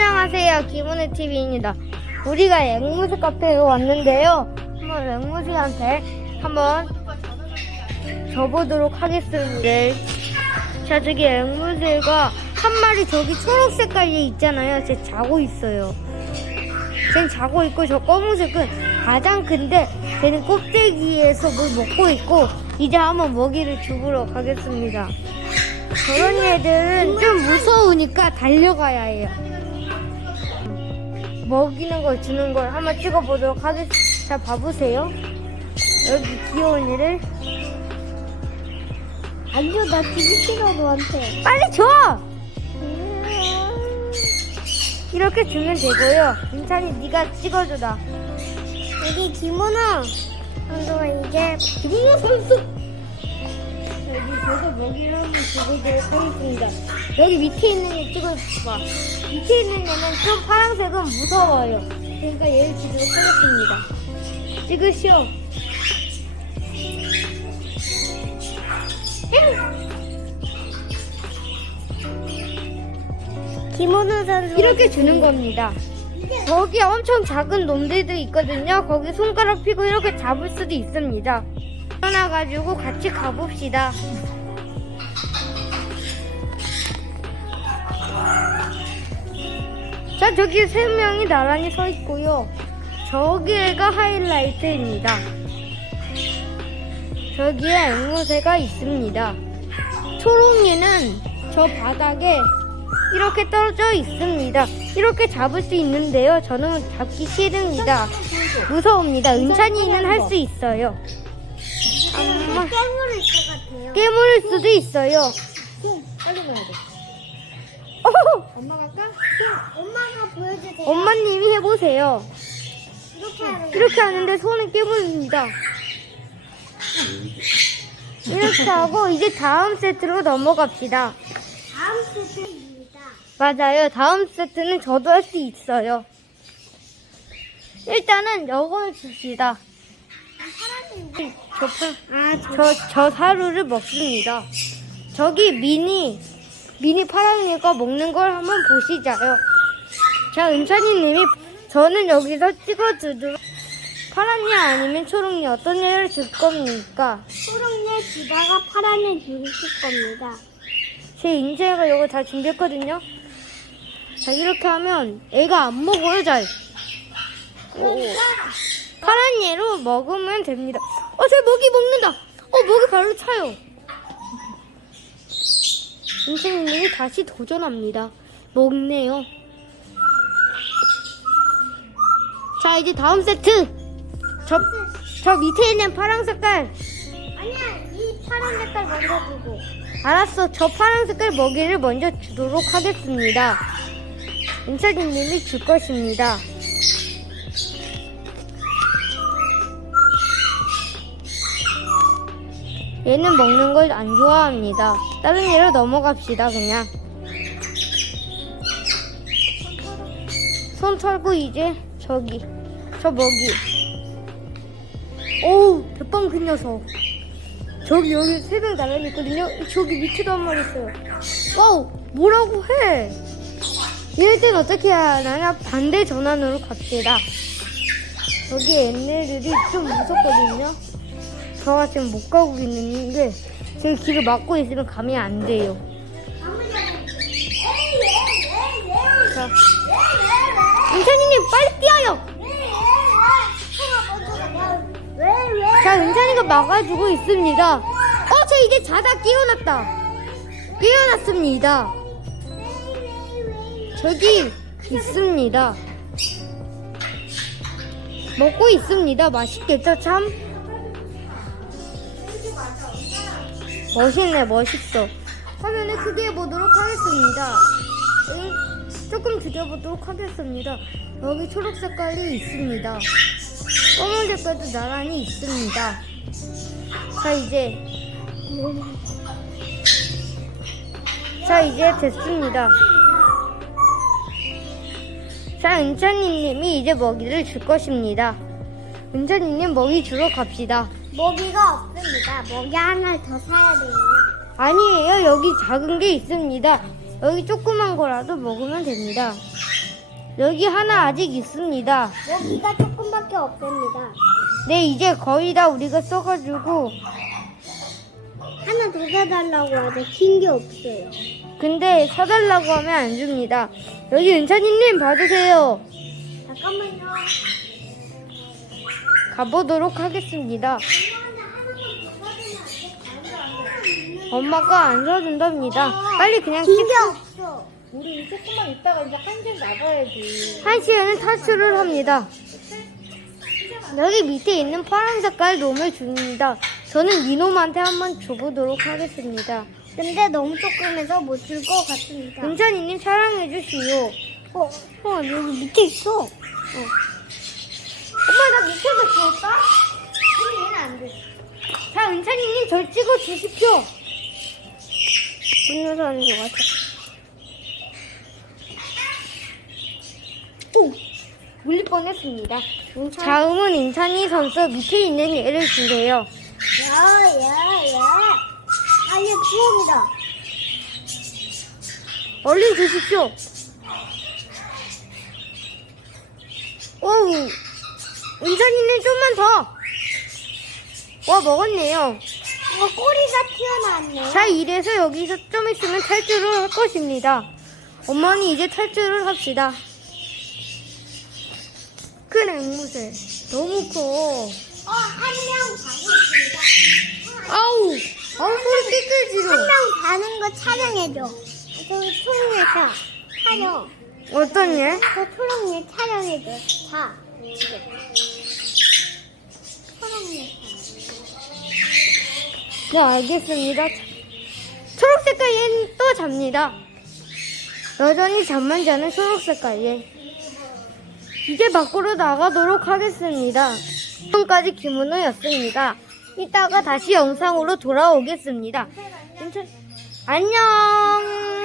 안녕하세요. 김은혜 TV입니다. 우리가 앵무새 카페에 왔는데요. 한번 앵무새한테 한번 줘보도록 하겠습니다. 자, 저기 앵무새가 한 마리 저기 초록 색깔이 있잖아요. 쟤 자고 있어요. 쟤는 자고 있고 저 검은색은 가장 큰데 걔는 껍데기에서 뭘 먹고 있고 이제 한번 먹이를 주우러 가겠습니다. 저런 애들은 좀 무서우니까 달려가야 해요. 먹이는 걸 주는 걸 한번 찍어보도록 하겠습니다. 자, 봐보세요. 여기 귀여운 애를. 안 줘, 나 주기 싫어, 너한테. 빨리 줘! 이렇게 주면 되고요. 인찬이 네가 찍어줘라. 여기 김원호 선수가 이제 김민호 선수! 먹이를 한번 주고도록 하겠습니다. 여기 밑에 있는 애 찍어봐. 밑에 있는 애는 좀 파란색은 무서워요. 그러니까 얘를 주도록 하겠습니다. 찍으시오. 김원호 선수 이렇게 주는 겁니다. 거기 엄청 작은 놈들도 있거든요. 거기 손가락 피고 이렇게 잡을 수도 있습니다. 일어나가지고 같이 가봅시다. 자, 저기 세 명이 나란히 서 있고요. 저기가 하이라이트입니다. 저기에 앵무새가 있습니다. 초록이는 저 바닥에 이렇게 떨어져 있습니다. 이렇게 잡을 수 있는데요. 저는 잡기 싫습니다. 무서웁니다. 은찬이는 할 수 있어요. 같아요. 깨물을 수도 있어요. 엄마가 할까? 엄마가 보여주세요. 엄마님이 해보세요. 이렇게 하는 거. 이렇게 하는데 손을 깨물립니다. 이렇게 하고 이제 다음 세트로 넘어갑시다. 다음 세트입니다. 맞아요. 다음 세트는 저도 할 수 있어요. 일단은 요거를 줍시다. 사람인데. 저, 파- 아, 저, 저 사료를 먹습니다. 저기 미니, 미니 파랑이가 먹는 걸 한번 보시자요. 자, 은찬이님이 저는 여기서 찍어주도록 파란이 아니면 초록이 어떤 애를 줄 겁니까? 초록에 주다가 파란에 주실 겁니다. 제 인재가 이거 다 준비했거든요. 자, 이렇게 하면 애가 안 먹어요, 잘. 오. 파란 얘로 먹으면 됩니다. 어, 제 먹이 먹는다. 어, 먹이 발로 차요. 인생님이 다시 도전합니다. 먹네요. 자, 이제 다음 세트. 저, 저 밑에 있는 파란 색깔. 아니야, 이 파란 색깔 먼저 주고. 알았어. 저 파란 색깔 먹이를 먼저 주도록 하겠습니다. 인사님이 줄 것입니다. 얘는 먹는 걸 안 좋아합니다. 다른 얘로 넘어갑시다, 그냥. 손 털고 이제 저기, 저 먹이. 오우, 대빵 그 녀석. 저기 여기 세명 나란히 있거든요. 저기 밑에도 한 마리 있어요. 와우, 뭐라고 해? 이럴 땐 어떻게 해야 하나? 반대 전환으로 갑시다. 여기 얘네들이 좀 무섭거든요. 지금 못 가고 있는데 지금 길을 막고 있으면 가면 안 돼요. 자, 은찬이님 빨리 뛰어요. 자, 은찬이가 막아주고 있습니다. 어, 저 이제 자다 깨어났다. 깨어났습니다. 저기 있습니다. 먹고 있습니다. 맛있겠죠, 참? 멋있네, 멋있어. 화면을 크게 해보도록 하겠습니다. 응, 조금 줄여보도록 하겠습니다. 여기 초록 색깔이 있습니다. 검은 색깔도 나란히 있습니다. 자, 이제. 자, 이제 됐습니다. 자, 은찬이님이 이제 먹이를 줄 것입니다. 은찬이님 먹이 주러 갑시다. 먹이가 없습니다. 먹이 하나 더 사야 돼요. 아니에요. 여기 작은 게 있습니다. 여기 조그만 거라도 먹으면 됩니다. 여기 하나 아직 있습니다. 여기가 조금밖에 없습니다. 네, 이제 거의 다 우리가 써가지고. 하나 더 사달라고 하죠. 긴게 없어요. 근데 사달라고 하면 안 줍니다. 여기 은찬이님 봐주세요. 잠깐만요. 가보도록 하겠습니다. 엄마가 안 사준답니다. 빨리 그냥 찍고. 없어. 우리 조금만 있다가 이제 한시에 나가야지. 한 시에는 탈출을 합니다. 여기 밑에 있는 파란 색깔 놈을 줍니다. 저는 이놈한테 한번 줘보도록 하겠습니다. 근데 너무 조금해서 못 줄 것 같습니다. 은찬이님 사랑해 주시오. 어, 어, 여기 밑에 있어. 엄마 나 밑에서 주웠다? 우리 얘는 안 돼. 자 은찬이님 절 찍어 주십시오. 분노 사는 것 같아. 오! 물릴 뻔했습니다. 다음은 인찬이 선수 밑에 있는 얘를 주세요. 야, 야, 야. 아, 얘 부엌이다. 얼른 주십시오. 오우, 은찬이는 좀만 더. 와, 먹었네요. 이거 꼬리가 튀어나왔네. 자, 이래서 여기서 좀 있으면 탈출을 할 것입니다. 어머니, 이제 탈출을 합시다. 큰 앵무새. 너무 커. 어, 한명 가고 있습니다. 아우, 아우, 소리 삐끌지로. 한명 가는 거 촬영해줘. 저기 초롱에서 촬영. 어떤 예? 저 초롱에 촬영해줘. 초롱에 네, 알겠습니다. 초록 색깔 얘는 또 잡니다. 여전히 잠만 자는 초록 색깔 얘. 이제 밖으로 나가도록 하겠습니다. 지금까지 김은호였습니다. 이따가 다시 영상으로 돌아오겠습니다. 안녕.